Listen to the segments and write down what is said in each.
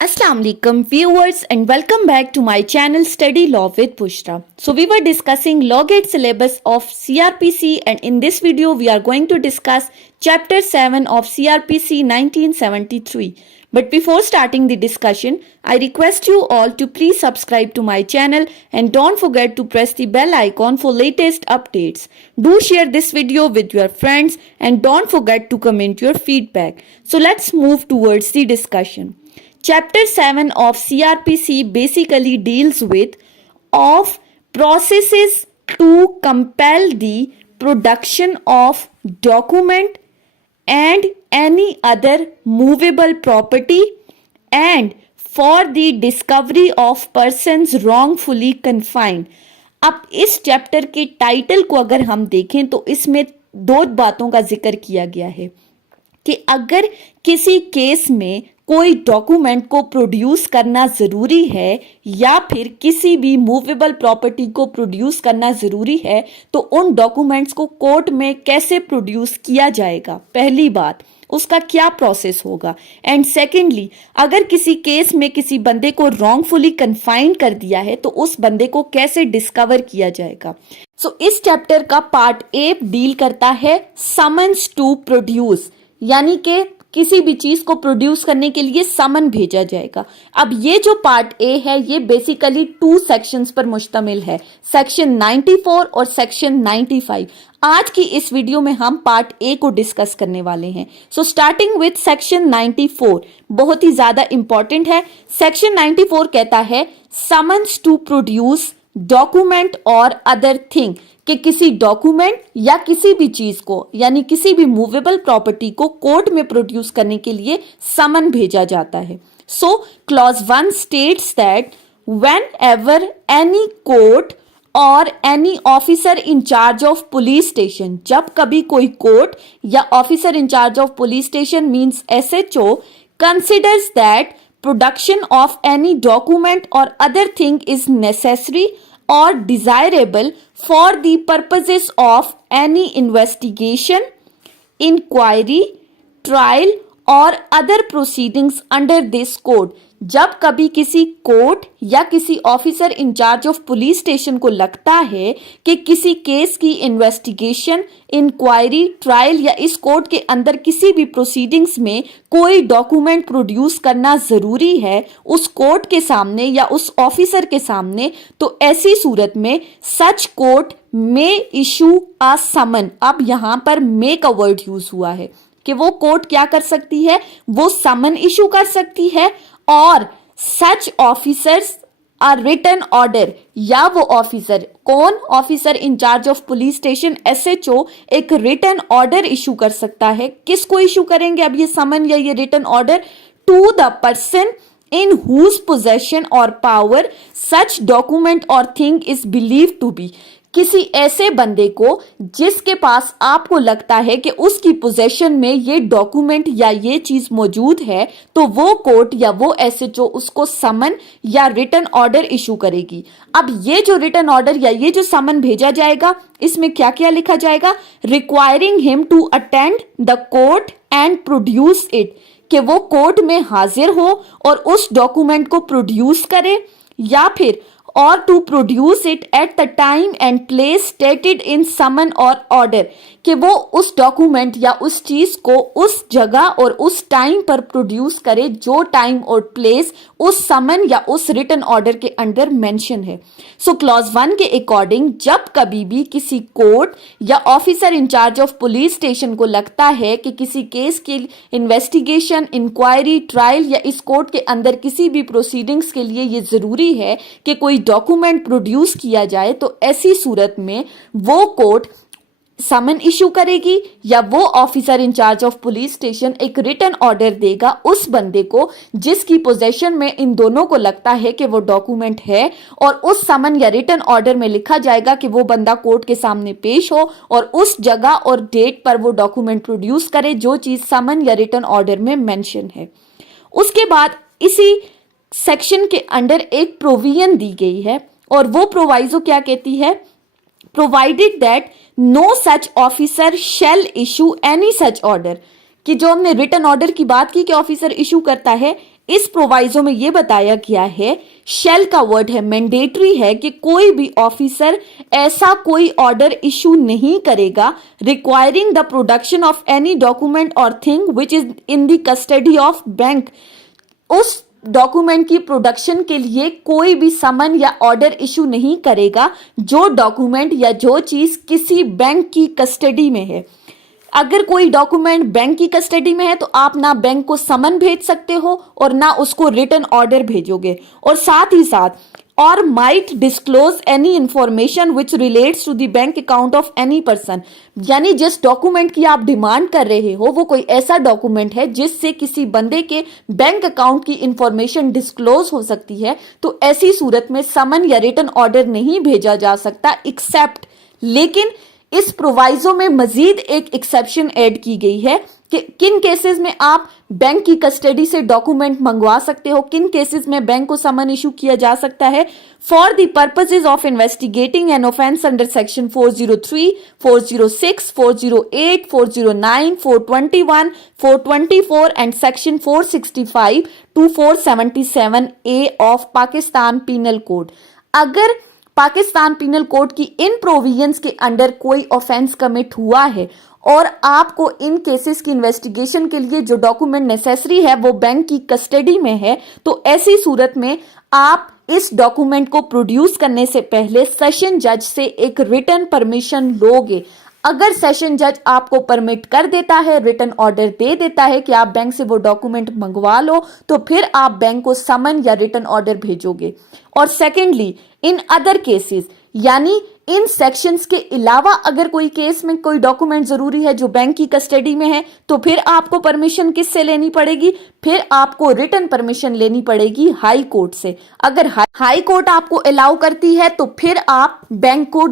Assalamu alaikum viewers and welcome back to my channel Study Law with Bushra. So we were discussing Law Gate syllabus of CRPC and in this video we are going to discuss chapter 7 of CRPC 1973. But before starting the discussion, I request you all to please subscribe to my channel and don't forget to press the bell icon for latest updates. Do share this video with your friends and don't forget to comment your feedback. So let's move towards the discussion. Chapter 7 of CRPC basically deals with of processes to compel the production of document and any other movable property and for the discovery of persons wrongfully confined. अब इस chapter के title को अगर हम देखें तो इसमें दो बातों का जिक्र किया गया है कि अगर किसी केस में कोई डॉक्यूमेंट को प्रोड्यूस करना ज़रूरी है या फिर किसी भी मूवेबल प्रॉपर्टी को प्रोड्यूस करना ज़रूरी है तो उन डॉक्यूमेंट्स को कोर्ट में कैसे प्रोड्यूस किया जाएगा, पहली बात उसका क्या प्रोसेस होगा। एंड सेकेंडली, अगर किसी केस में किसी बंदे को रॉन्गफुली कन्फाइंड कर दिया है तो उस बंदे को कैसे डिस्कवर किया जाएगा। सो इस चैप्टर का पार्ट ए डील करता है समन्स टू प्रोड्यूस, यानी कि किसी भी चीज को प्रोड्यूस करने के लिए समन भेजा जाएगा। अब ये जो पार्ट ए है ये बेसिकली 2 सेक्शंस पर मुश्तमिल है, सेक्शन 94 और सेक्शन 95। आज की इस वीडियो में हम पार्ट ए को डिस्कस करने वाले हैं। सो स्टार्टिंग विथ सेक्शन 94, बहुत ही ज्यादा इंपॉर्टेंट है। सेक्शन 94 कहता है summons to produce document or other thing, कि किसी डॉक्यूमेंट या किसी भी चीज को यानी किसी भी मूवेबल प्रॉपर्टी को कोर्ट में प्रोड्यूस करने के लिए समन भेजा जाता है। So clause 1 states that whenever any court or any officer in charge of police station, जब कभी कोई कोर्ट या officer in charge of police station means SHO considers that production of any document or other thing is necessary or desirable for the purposes of any investigation, inquiry, trial or other proceedings under this code। जब कभी किसी court या किसी officer incharge of police station को लगता है कि किसी केस की इन्वेस्टिगेशन, इंक्वायरी, ट्रायल या इस कोर्ट के अंदर किसी भी प्रोसीडिंग्स में कोई डॉक्यूमेंट प्रोड्यूस करना जरूरी है उस कोर्ट के सामने या उस ऑफिसर के सामने, तो ऐसी सूरत में सच कोर्ट में इशू अ समन। अब यहां पर मे का वर्ड यूज हुआ है कि वो कोर्ट क्या कर सकती है, वो समन इशू कर सकती है और such officers or written order, या वो ऑफिसर कौन, officer incharge of police station SHO एक रिटन ऑर्डर इशू कर सकता है। किसको इशू करेंगे अब ये समन या ये written order? To the person in whose possession or power such document or thing is believed to be, किसी ऐसे बंदे को जिसके पास आपको लगता है कि उसकी पोजेशन में ये डॉक्यूमेंट या ये चीज मौजूद है, तो वो कोर्ट या वो SHO उसको समन या रिटन ऑर्डर इशू करेगी। अब ये जो रिटन ऑर्डर या ये जो समन भेजा जाएगा इसमें क्या क्या लिखा जाएगा? Requiring him to attend the court and produce it, कि वो कोर्ट में हाजिर हो और उस डॉक्यूमेंट को प्रोड्यूस करे, या फिर or to produce it at the time and place stated in summon or order, कि वो उस डॉक्यूमेंट या उस चीज को उस जगह और उस टाइम पर प्रोड्यूस करे जो टाइम और प्लेस उस समन या उस रिटन ऑर्डर के अंडर मेंशन है। सो क्लॉज 1 के अकॉर्डिंग जब कभी भी किसी कोर्ट या officer incharge of police station को लगता है कि किसी केस की इन्वेस्टिगेशन, इंक्वायरी, ट्रायल या इस कोर्ट के अंदर किसी भी प्रोसीडिंग्स के लिए ये जरूरी है कि कोई डॉक्यूमेंट प्रोड्यूस किया जाए, तो ऐसी सूरत में वो कोर्ट समन इशू करेगी या वो officer incharge of police station एक रिटन ऑर्डर देगा उस बंदे को जिसकी पोजेशन में इन दोनों को लगता है कि वो डॉक्यूमेंट है, और उस समन या रिटन ऑर्डर में लिखा जाएगा कि वो बंदा कोर्ट के सामने पेश हो और उस जगह और डेट पर वो डॉक्यूमेंट प्रोड्यूस करे जो चीज समन या रिटन ऑर्डर में मेंशन है। उसके बाद इसी सेक्शन के अंडर एक प्रोविजन दी गई है और वो प्रोवाइजो क्या कहती है? Provided that no such officer shall issue any such order, कि जो हमने रिटन ऑर्डर की बात की कि ऑफिसर इशू करता है, इस प्रोवाइजो में ये बताया गया है, शेल का वर्ड है, मैंडेटरी है कि कोई भी ऑफिसर ऐसा कोई ऑर्डर इशू नहीं करेगा requiring the production of any document or thing which is in the custody of bank. उस डॉक्यूमेंट की प्रोडक्शन के लिए कोई भी समन या ऑर्डर इशू नहीं करेगा जो डॉक्यूमेंट या जो चीज किसी बैंक की कस्टडी में है। अगर कोई डॉक्यूमेंट बैंक की कस्टडी में है तो आप ना बैंक को समन भेज सकते हो और ना उसको रिटन ऑर्डर भेजोगे, और साथ ही साथ और might disclose any information which relates to the bank account of any person. यानी जिस डॉक्यूमेंट की आप डिमांड कर रहे हो वो कोई ऐसा डॉक्यूमेंट है जिससे किसी बंदे के बैंक अकाउंट की इंफॉर्मेशन डिस्क्लोज हो सकती है, तो ऐसी सूरत में समन या रिटन ऑर्डर नहीं भेजा जा सकता एक्सेप्ट। लेकिन इस प्रोवाइजो में मजीद एक एक्सेप्शन ऐड की गई है कि किन केसेस में आप बैंक की कस्टडी से डॉक्यूमेंट मंगवा सकते हो, किन केसेस में बैंक को समन इशू किया जा सकता है। For the purposes of investigating an offence under section 403, 406, 408, 409, 421, 424 and section 465 to 477A of Pakistan penal code. अगर पाकिस्तान पीनल कोड की इन प्रोविजंस के अंडर कोई ऑफेंस कमिट हुआ है और आपको इन केसेस की इन्वेस्टिगेशन के लिए जो डॉक्यूमेंट नेसेसरी है वो बैंक की कस्टडी में है, तो ऐसी सूरत में आप इस डॉक्यूमेंट को प्रोड्यूस करने से पहले सेशन जज से एक रिटन परमिशन लोगे। अगर सेशन जज आपको परमिट कर देता है, रिटन ऑर्डर दे देता है कि आप बैंक से वो डॉक्यूमेंट मंगवा लो, तो फिर आप बैंक को समन या रिटन ऑर्डर भेजोगे। और सेकेंडली, इन अदर केसेस यानी इन सेक्शंस के अलावा अगर कोई केस में कोई डॉक्यूमेंट जरूरी है जो बैंक की कस्टडी में है, तो फिर आपको परमिशन किससे लेनी पड़ेगी? फिर आपको रिटन परमिशन लेनी पड़ेगी हाई कोर्ट से। अगर हाई कोर्ट आपको अलाउ करती है तो फिर आप बैंक को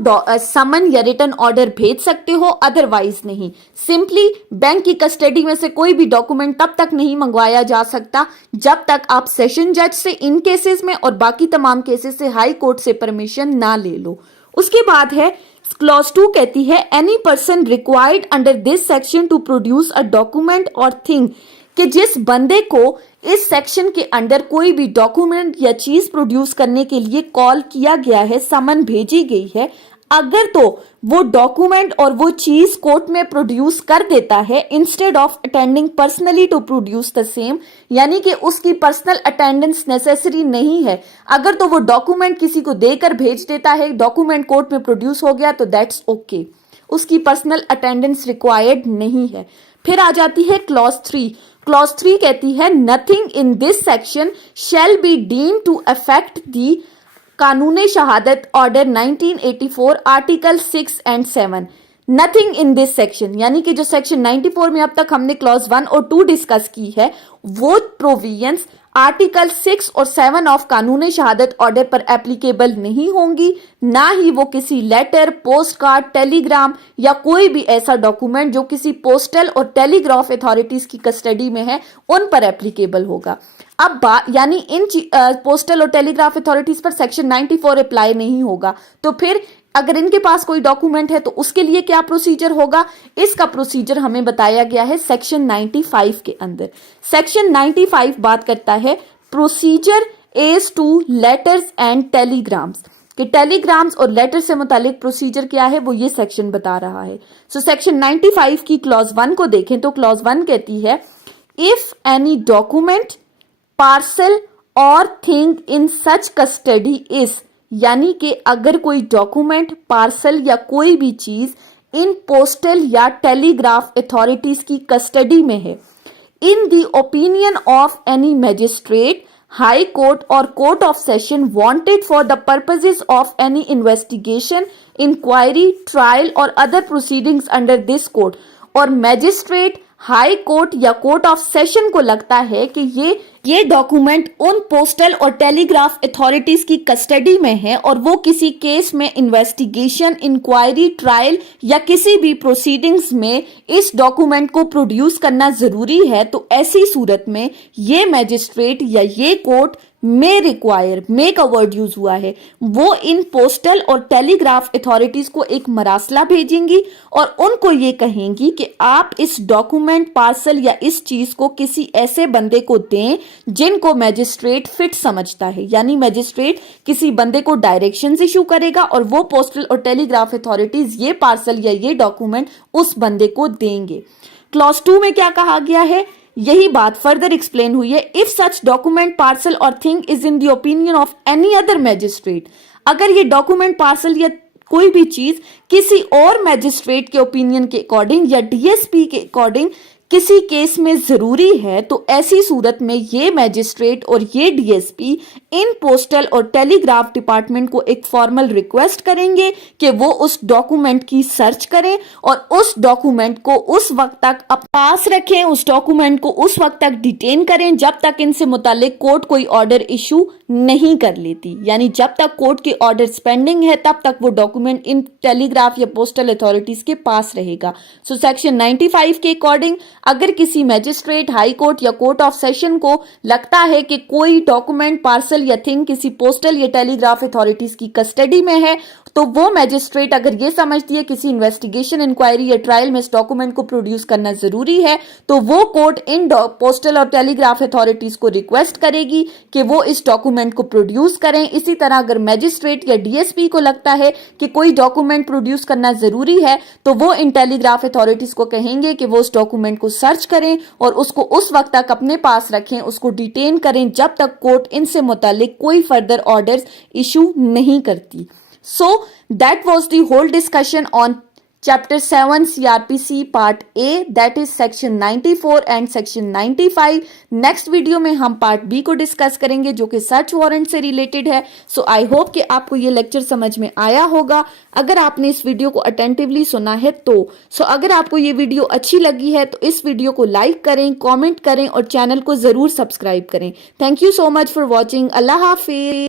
समन या रिटन ऑर्डर भेज सकते हो, अदरवाइज नहीं। सिंपली बैंक की कस्टडी में से कोई भी डॉक्यूमेंट तब तक नहीं मंगवाया जा सकता जब तक आप सेशन जज से इन केसेस में और बाकी तमाम केसेस से हाई कोर्ट से परमिशन ना ले लो। उसके बाद है क्लॉज 2 कहती है any person required under this section two produce a document or thing, कि जिस बंदे को इस सेक्शन के अंडर कोई भी डॉक्यूमेंट या चीज प्रोड्यूस करने के लिए कॉल किया गया है, समन भेजी गई है, अगर तो वो डॉक्यूमेंट और वो चीज कोर्ट में प्रोड्यूस कर देता है instead of attending personally to produce the same, यानी कि उसकी पर्सनल अटेंडेंस नेसेसरी नहीं है, अगर तो वो डॉक्यूमेंट किसी को देकर भेज देता है, डॉक्यूमेंट कोर्ट में प्रोड्यूस हो गया तो दैट्स ओके, उसकी पर्सनल अटेंडेंस रिक्वायर्ड नहीं है। फिर आ जाती है क्लॉज 3। क्लॉज 3 कहती है nothing in this section shall be deemed to affect the Qanun Shahadat order 1984 article 6 and 7। Nothing in this section यानी कि जो सेक्शन 94 में अब तक हमने क्लॉज 1 और 2 डिस्कस की है, वो प्रोविजंस आर्टिकल 6 और 7 ऑफ कानून शहादत ऑर्डर पर एप्लीकेबल नहीं होंगी, ना ही वो किसी लेटर, पोस्ट कार्ड, टेलीग्राम या कोई भी ऐसा डॉक्यूमेंट जो किसी पोस्टल और टेलीग्राफ अथॉरिटीज की कस्टडी में है उन पर एप्लीकेबल होगा। अब यानी इन पोस्टल और टेलीग्राफ अथॉरिटीज पर सेक्शन 94 अप्लाई नहीं होगा, तो फिर अगर इनके पास कोई डॉक्यूमेंट है तो उसके लिए क्या प्रोसीजर होगा? इसका प्रोसीजर हमें बताया गया है सेक्शन 95 के अंदर। सेक्शन 95 बात करता है procedure as to letters and telegrams, कि टेलीग्राम्स और लेटर से मुतालिक प्रोसीजर क्या है वो ये सेक्शन बता रहा है। सो सेक्शन 95 की क्लॉज 1 को देखें तो क्लॉज 1 कहती है इफ एनी डॉक्यूमेंट, पार्सल और thing in such custody is, यानी कि अगर कोई डॉक्यूमेंट, पार्सल या कोई भी चीज इन पोस्टल या टेलीग्राफ अथॉरिटीज की कस्टडी में है, in the opinion of any magistrate, high court or court of session wanted for the purposes of any investigation, inquiry, trial or other proceedings under this court, और magistrate, high court या court of session को लगता है कि ये document उन postal और telegraph authorities की कस्टडी में है और वो किसी केस में इन्वेस्टिगेशन, इंक्वायरी, ट्रायल या किसी भी प्रोसीडिंग्स में इस डॉक्यूमेंट को प्रोड्यूस करना जरूरी है, तो ऐसी सूरत में ये मैजिस्ट्रेट या ये कोर्ट मे रिक्वायर, मे का वर्ड यूज हुआ है, वो इन पोस्टल और टेलीग्राफ अथॉरिटीज को एक मरासला भेजेंगी और उनको ये कहेंगी कि आप इस डॉक्यूमेंट, पार्सल या इस चीज को किसी ऐसे बंदे को दें जिनको मैजिस्ट्रेट फिट समझता है। यानी मैजिस्ट्रेट किसी बंदे को डायरेक्शंस इशू करेगा और वो पोस्टल और टेलीग्राफ अथॉरिटीज ये पार्सल या ये डॉक्यूमेंट उस बंदे को देंगे। क्लॉज 2 में क्या कहा गया है, यही बात फर्दर एक्सप्लेन हुई है। इफ सच डॉक्यूमेंट पार्सल और thing is in the opinion of any other magistrate, अगर ये डॉक्यूमेंट पार्सल या कोई भी चीज किसी और मैजिस्ट्रेट के ओपिनियन के अकॉर्डिंग या डीएसपी के अकॉर्डिंग किसी केस में जरूरी है, तो ऐसी सूरत में ये मैजिस्ट्रेट और ये डीएसपी इन पोस्टल और टेलीग्राफ डिपार्टमेंट को एक फॉर्मल रिक्वेस्ट करेंगे कि वो उस डॉक्यूमेंट की सर्च करें और उस डॉक्यूमेंट को उस वक्त तक पास रखें, उस डॉक्यूमेंट को उस वक्त तक डिटेन करें जब तक इनसे मुतालिक कोर्ट कोई ऑर्डर इशू नहीं कर लेती। यानी जब तक कोर्ट के ऑर्डर पेंडिंग है तब तक वो डॉक्यूमेंट इन टेलीग्राफ या पोस्टल अथॉरिटीज के पास रहेगा। सो सेक्शन 95 के अकॉर्डिंग अगर किसी मैजिस्ट्रेट, हाई कोर्ट या कोर्ट ऑफ सेशन को लगता है कि कोई डॉक्यूमेंट, पार्सल या थिंग किसी पोस्टल या टेलीग्राफ अथॉरिटीज की कस्टडी में है, तो वो मैजिस्ट्रेट अगर ये समझती है किसी इन्वेस्टिगेशन, इंक्वायरी या ट्रायल में इस डॉक्यूमेंट को प्रोड्यूस करना जरूरी है, तो वो कोर्ट इन पोस्टल और टेलीग्राफ अथॉरिटीज को रिक्वेस्ट करेगी कि वो इस डॉक्यूमेंट को प्रोड्यूस करें। इसी तरह अगर मैजिस्ट्रेट या डीएसपी को लगता है कि कोई डॉक्यूमेंट प्रोड्यूस करना जरूरी है, तो वो इन टेलीग्राफ अथॉरिटीज को कहेंगे कि वो उस डॉक्यूमेंट को सर्च करें और उसको उस वक्त तक अपने पास रखें, उसको डिटेन करें जब तक कोर्ट इनसे मुतालिक कोई फर्दर ऑर्डर्स इशू नहीं करती। So that was the whole discussion on Chapter 7 CRPC Part A, that is Section 94 and Section 95. Next video में हम पार्ट बी को डिस्कस करेंगे जो कि सर्च वारंट से रिलेटेड है। सो आई होप कि आपको ये लेक्चर समझ में आया होगा। अगर आपने इस वीडियो को अटेंटिवली सुना है तो अगर आपको ये वीडियो अच्छी लगी है तो इस वीडियो को लाइक करें, कॉमेंट करें और चैनल को जरूर सब्सक्राइब करें। Thank you so much for watching. Allah Hafiz.